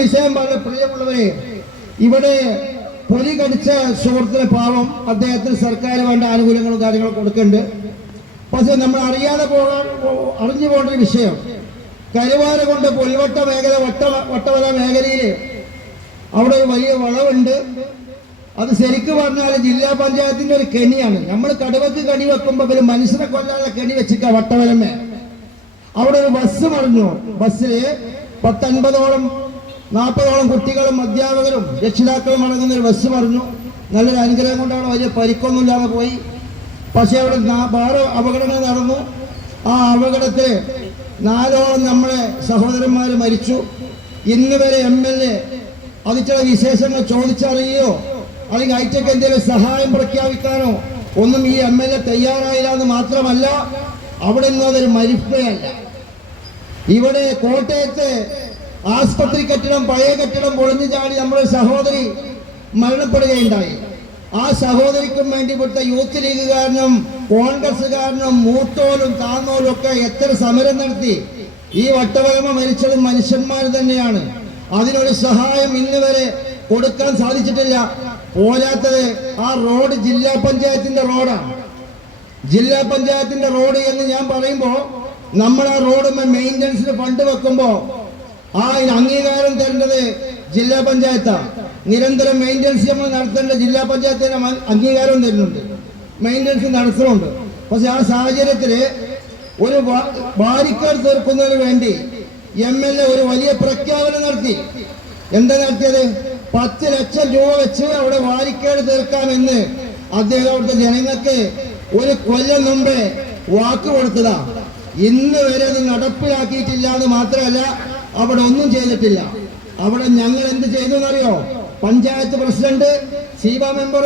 വിഷയം വളരെ പ്രിയമുള്ളവരെ ഇവിടെ പൊലി കടിച്ച സുഹൃത്തിന് പാവം അദ്ദേഹത്തിന് സർക്കാർ വേണ്ട ആനുകൂല്യങ്ങളും കാര്യങ്ങളും കൊടുക്കുന്നുണ്ട്. പക്ഷെ നമ്മൾ അറിയാതെ പോകാൻ അറിഞ്ഞു പോകേണ്ട ഒരു വിഷയം. കരുവാര കൊണ്ട് പുൽവട്ട മേഖല വട്ട വട്ടവല മേഖലയിൽ അവിടെ ഒരു വലിയ വളവുണ്ട്. അത് ശരിക്കും പറഞ്ഞാൽ ജില്ലാ പഞ്ചായത്തിന്റെ ഒരു കെണിയാണ്. നമ്മൾ കടുവക്ക് കണി വെക്കുമ്പോൾ ഇവർ മനുഷ്യനെ കൊല്ലാനുള്ള കെണി വെച്ചിക്ക വട്ടവലമേ അവിടെ ഒരു ബസ് മറിഞ്ഞു. ബസ്സിൽ പത്തൊൻപതോളം നാൽപ്പതോളം കുട്ടികളും അധ്യാപകരും രക്ഷിതാക്കളും അടങ്ങുന്ന ഒരു ബസ് മറിഞ്ഞു. നല്ലൊരു അനുഗ്രഹം കൊണ്ടാണ് വലിയ പരിക്കൊന്നുമില്ലാതെ പോയി. പക്ഷേ അവിടെ വേറെ അപകടങ്ങൾ നടന്നു. ആ അപകടത്തിൽ നാലോളം നമ്മളെ സഹോദരന്മാർ മരിച്ചു. ഇന്ന് വരെ എം എൽ എ അതിച്ചുള്ള വിശേഷങ്ങൾ ചോദിച്ചറിയോ? അല്ലെങ്കിൽ ഐറ്റക്ക് എന്തെങ്കിലും സഹായം പ്രഖ്യാപിക്കാനോ? ഒന്നും ഈ എം എൽ എ തയ്യാറായില്ല എന്ന് മാത്രമല്ല അവിടെ നിന്നും അതൊരു മരിപ്പയല്ല ഇവിടെ കോട്ടയത്ത് ആസ്പത്രി കെട്ടിടം പഴയ കെട്ടിടം പൊളിഞ്ഞു ചാടി നമ്മുടെ സഹോദരി മരണപ്പെടുകയുണ്ടായി. ആ സഹോദരിക്കും വേണ്ടി ഇവിടുത്തെ യൂത്ത് ലീഗ് കാരനും കോൺഗ്രസ് കോൺഗ്രസ്സുകാരനും മൂത്തോലും താന്നോലും ഒക്കെ എത്ര സമരം നടത്തി. ഈ വട്ടവകമ മരിച്ചതും മനുഷ്യന്മാർ തന്നെയാണ്. അതിനൊരു സഹായം ഇന്ന് വരെ കൊടുക്കാൻ സാധിച്ചിട്ടില്ല. പോരാത്തത് ആ റോഡ് ജില്ലാ പഞ്ചായത്തിന്റെ റോഡാണ്. ജില്ലാ പഞ്ചായത്തിന്റെ റോഡ് എന്ന് ഞാൻ പറയുമ്പോ നമ്മൾ ആ റോഡ് മെയിന്റനൻസിന് ഫണ്ട് വെക്കുമ്പോ ആ അംഗീകാരം തരേണ്ടത് ജില്ലാ പഞ്ചായത്താണ് നിരന്തരം മെയിന്റനൻസ് നമ്മൾ നടത്തേണ്ട ജില്ലാ പഞ്ചായത്തിന് അംഗീകാരം തരുന്നുണ്ട്. മെയിന്റനൻസ് നടത്തുന്നുണ്ട്. പക്ഷെ ആ സാഹചര്യത്തിൽ ഒരു ബാരിക്കേഡ് തീർക്കുന്നതിന് വേണ്ടി എം എൽ എ ഒരു വലിയ പ്രഖ്യാപനം നടത്തി. എന്താ നടത്തിയത്? പത്ത് ലക്ഷം രൂപ വെച്ച് അവിടെ വാരിക്കേട് തീർക്കാമെന്ന് അദ്ദേഹം അവിടുത്തെ ജനങ്ങൾക്ക് ഒരു കൊല്ലം മുമ്പേ വാക്ക് കൊടുത്തതാ. ഇന്ന് വരെ അത് നടപ്പിലാക്കിയിട്ടില്ല എന്ന് മാത്രമല്ല അവിടെ ഒന്നും ചെയ്തിട്ടില്ല. അവിടെ ഞങ്ങൾ എന്ത് ചെയ്തു എന്നറിയോ പഞ്ചായത്ത് പ്രസിഡന്റ് സീബ മെമ്പർ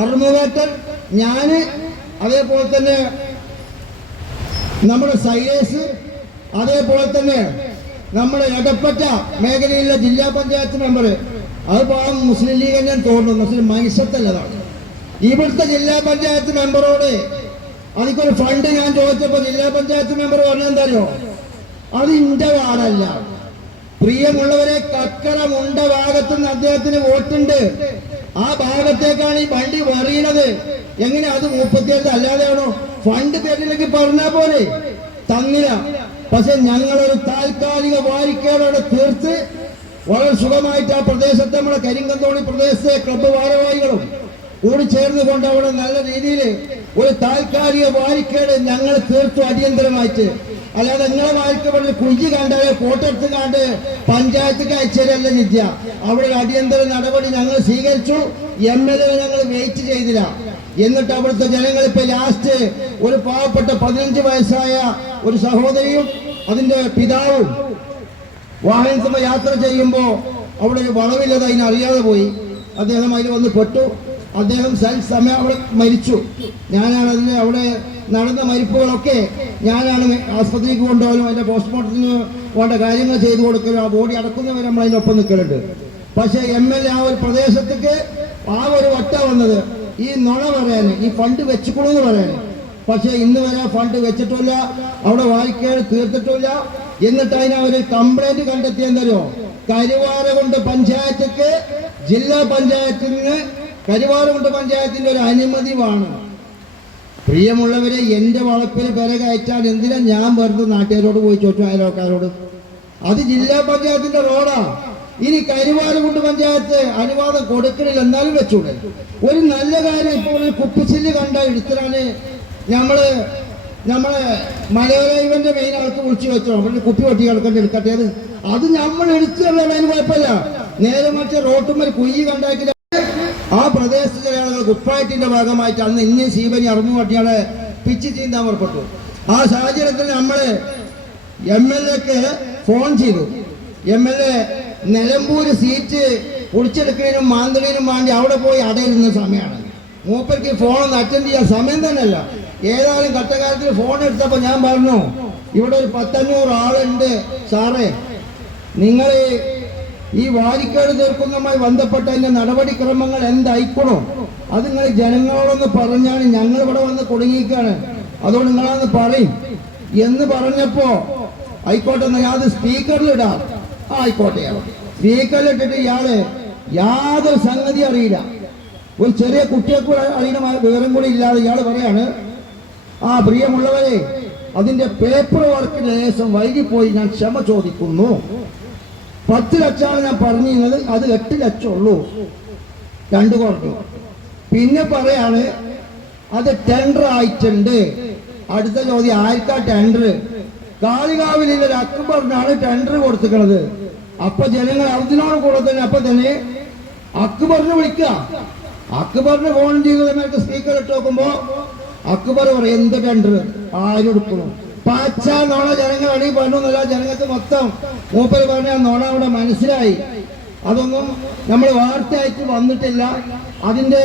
അറുമുവേട്ടൻ ഞാൻ അതേപോലെ തന്നെ നമ്മുടെ സൈലേസ് അതേപോലെ തന്നെ നമ്മുടെ എടപ്പറ്റ മേഖലയിലെ ജില്ലാ പഞ്ചായത്ത് മെമ്പർ അത് പാവം മുസ്ലിം ലീഗ് തന്നെ തോന്നുന്നു. മുസ്ലിം മനുഷ്യത്തല്ലതാണ്. ഇവിടുത്തെ ജില്ലാ പഞ്ചായത്ത് മെമ്പറോട് അതിക്കൊരു ഫണ്ട് ഞാൻ ചോദിച്ചപ്പോ ജില്ലാ പഞ്ചായത്ത് മെമ്പർ പറഞ്ഞെന്താ അറിയോ അത് ഇന്റെ വാർഡല്ല പ്രിയമുള്ളവരെ കക്കറ മുണ്ട ഭാഗത്തുനിന്ന് അദ്ദേഹത്തിന് വോട്ടുണ്ട്. ആ ഭാഗത്തേക്കാണ് ഈ വണ്ടി വറിയണത് എങ്ങനെ അത് മുപ്പത്തിയേഴ് അല്ലാതെയാണോ? ഫണ്ട് തരില്ലെങ്കിൽ പറഞ്ഞാ പോലെ തന്നില്ല. പക്ഷെ ഞങ്ങളൊരു താൽക്കാലിക വാരിക്കേടോടെ തീർത്ത് വളരെ സുഖമായിട്ട് ആ പ്രദേശത്തെ നമ്മുടെ കരിങ്കന്തോണി പ്രദേശത്തെ ക്ലബ് ഭാരവാഹികളും കൂടി ചേർന്ന് കൊണ്ട് അവിടെ നല്ല രീതിയിൽ ഒരു താൽക്കാലിക വാരിക്കേട് ഞങ്ങൾ തീർത്തു അടിയന്തരമായിട്ട്. അല്ലാതെ നിങ്ങളെ വാരിക്കപ്പെടുന്ന കുഞ്ഞി കണ്ട് ഫോട്ടോ എടുത്ത് കണ്ട് പഞ്ചായത്ത് അയച്ചതല്ല നിത്യ? അവിടെ അടിയന്തര നടപടി ഞങ്ങൾ സ്വീകരിച്ചു. എം എൽ എ ഞങ്ങൾ വെയിറ്റ് ചെയ്തില്ല. എന്നിട്ട് അവിടുത്തെ ജനങ്ങൾ ഇപ്പൊ ലാസ്റ്റ് ഒരു പാവപ്പെട്ട പതിനഞ്ച് വയസ്സായ ഒരു സഹോദരിയും അതിന്റെ പിതാവും വാഹനത്തിന് യാത്ര ചെയ്യുമ്പോൾ അവിടെ ഒരു വളവില്ലത് അതിനറിയാതെ പോയി. അദ്ദേഹം അതിൽ വന്ന് പെട്ടു. അദ്ദേഹം സമയം അവിടെ മരിച്ചു. ഞാനാണ് അതിന് അവിടെ നടന്ന മരിപ്പുകളൊക്കെ ഞാനാണ് ആസ്പത്രിക്ക് കൊണ്ടുപോകലും അതിന്റെ പോസ്റ്റ്മോർട്ടത്തിന് വേണ്ട കാര്യങ്ങൾ ചെയ്തു കൊടുക്കലും ആ ബോഡി അടക്കുന്നവരെ നമ്മൾ അതിനൊപ്പം നിൽക്കലുണ്ട്. പക്ഷെ എം എൽ എ ആ ഒരു പ്രദേശത്തേക്ക് ആ ഒരു വട്ട വന്നത് ഈ നുണ പറയാൻ ഈ ഫണ്ട് വെച്ചുകൊള്ളു പറയാൻ പക്ഷെ ഇന്ന് വരെ ഫണ്ട് വെച്ചിട്ടില്ല അവിടെ വായിക്കേട് തീർത്തിട്ടില്ല. എന്നിട്ട് അതിന് ഒരു കംപ്ലൈന്റ് കരിവാര കൊണ്ട് പഞ്ചായത്തേക്ക് ജില്ലാ പഞ്ചായത്തിന് കരുവാരകുണ്ട് പഞ്ചായത്തിന്റെ ഒരു അനുമതി വേണം പ്രിയമുള്ളവരെ എന്റെ വളപ്പിൽ പെര കയറ്റാൻ എന്തിനാ ഞാൻ വെറുതെ നാട്ടുകാരോട് പോയി ചോദിച്ചു അയൽവക്കാരോട് അത് ജില്ലാ പഞ്ചായത്തിന്റെ റോഡാ. ഇനി കരുവാരകുണ്ട് പഞ്ചായത്ത് അനുവാദം കൊടുക്കണില്ല എന്നാലും വെച്ചൂടെ. ഒരു നല്ല കാര്യം ഇപ്പോൾ കുപ്പിച്ചില്ല് കണ്ട എടുത്തിട്ടാണ് നമ്മൾ നമ്മളെ മലയോരൈവന്റെ മെയിൻ ആൾക്ക് വിളിച്ചു വെച്ചോ അവരുടെ കുപ്പി വെട്ടി കിടക്കേണ്ടി എടുക്കട്ടെ. അത് നമ്മൾ എടുത്തു അതിന് കുഴപ്പമില്ല. നേരെ മറ്റേ റോട്ടുമ്മൽ കുയ്യ് കണ്ടാക്കില്ല. ആ പ്രദേശത്തെ ആളുകൾ കുപ്പായത്തിന്റെ ഭാഗമായിട്ട് അന്ന് ഇന്ത്യൻ ശിവനി അറിഞ്ഞു പട്ടിയാളെ പിച്ച് ചീന്താൻ പുറപ്പെട്ടു. ആ സാഹചര്യത്തിൽ നമ്മൾ എം എൽ എക്ക് ഫോൺ ചെയ്തു. M L A Nilambur seat പൊളിച്ചെടുക്കുന്നതിനും മാന്തളിനും വേണ്ടി അവിടെ പോയി അടയിരുന്ന സമയമാണ്. മൂപ്പർക്ക് ഫോൺ അറ്റൻഡ് ചെയ്യാൻ സമയം തന്നെയല്ല. ഏതായാലും കട്ടകാലത്തിൽ ഫോൺ എടുത്തപ്പോൾ ഞാൻ പറഞ്ഞു ഇവിടെ ഒരു പത്തഞ്ഞൂറ് ആളുണ്ട് സാറേ. നിങ്ങൾ ഈ വാരിക്കേട് തീർക്കുന്നതുമായി ബന്ധപ്പെട്ട അതിന്റെ നടപടിക്രമങ്ങൾ എന്തായിക്കണോ? അത് നിങ്ങൾ ജനങ്ങളോടൊന്ന് പറഞ്ഞാണ് ഞങ്ങൾ ഇവിടെ വന്ന് കുടുങ്ങിക്കാണ് അതുകൊണ്ട് നിങ്ങളാന്ന് പറയും. എന്ന് പറഞ്ഞപ്പോ ആയിക്കോട്ടെ ഞാൻ അത് സ്പീക്കറിൽ ഇടാം. ആയിക്കോട്ടെ ആയിക്കോട്ടെ. സ്പീക്കറിലിട്ടിട്ട് ഇയാൾ യാതൊരു സംഗതി അറിയില്ല. ഒരു ചെറിയ കുട്ടിയെ കൂടെ അറിയണ വിവരം കൂടി ഇല്ലാതെ ഇയാൾ പറയാണ്. ആ പ്രിയമുള്ളവരെ അതിന്റെ പേപ്പർ വർക്ക് ലേശം വൈകിപ്പോയി ഞാൻ ക്ഷമ ചോദിക്കുന്നു. പത്ത് ലക്ഷമാണ് ഞാൻ പറഞ്ഞിരുന്നത് അത് എട്ട് ലക്ഷം ഉള്ളൂ. രണ്ടു കുറഞ്ഞു പിന്നെ പറയാണ് അത് ടെൻഡർ ആയിട്ടുണ്ട്. അടുത്ത ചോദ്യം ആർക്കാ ടെൻഡർ കാളികാവിലുള്ള ഒരു അക്ബറിനാണ് ടെൻഡർ കൊടുത്തിട്ടുള്ളത് അപ്പൊ ജനങ്ങൾ അതിനോട് കൂടെ തന്നെ അപ്പൊ തന്നെ അക്ബറിനെ വിളിക്കുക. അക്ബറിന് ഫോൺ ചെയ്ത് സ്പീക്കർ ഇട്ട് നോക്കുമ്പോ അക്ബർ പറയും എന്ത് ടെൻഡർ ആരെടുക്കുന്നു പച്ച നോണ ജനങ്ങളാണ് ഈ പറഞ്ഞൊന്നുമില്ല ജനങ്ങൾക്ക് മൊത്തം മൂപ്പർ പറഞ്ഞ നോണ അവിടെ മനസ്സിലായി. അതൊന്നും നമ്മൾ വാർത്തയായിട്ട് വന്നിട്ടില്ല. അതിന്റെ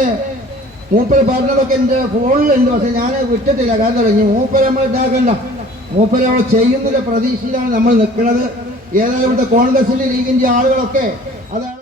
മൂപ്പർ പറഞ്ഞതൊക്കെ എന്റെ ഫോണിലുണ്ട്. പക്ഷെ ഞാൻ വിട്ടിട്ടില്ല. കാരണം തുടങ്ങി മൂപ്പർ നമ്മൾ ഇതാക്കണ്ട. മൂപ്പർ അവിടെ ചെയ്യുന്നില്ല പ്രതീക്ഷയിലാണ് നമ്മൾ നിൽക്കുന്നത്. ഏതായാലും ഇവിടുത്തെ കോൺഗ്രസിന്റെ ലീഗിന്റെ ആളുകളൊക്കെ അതാണ്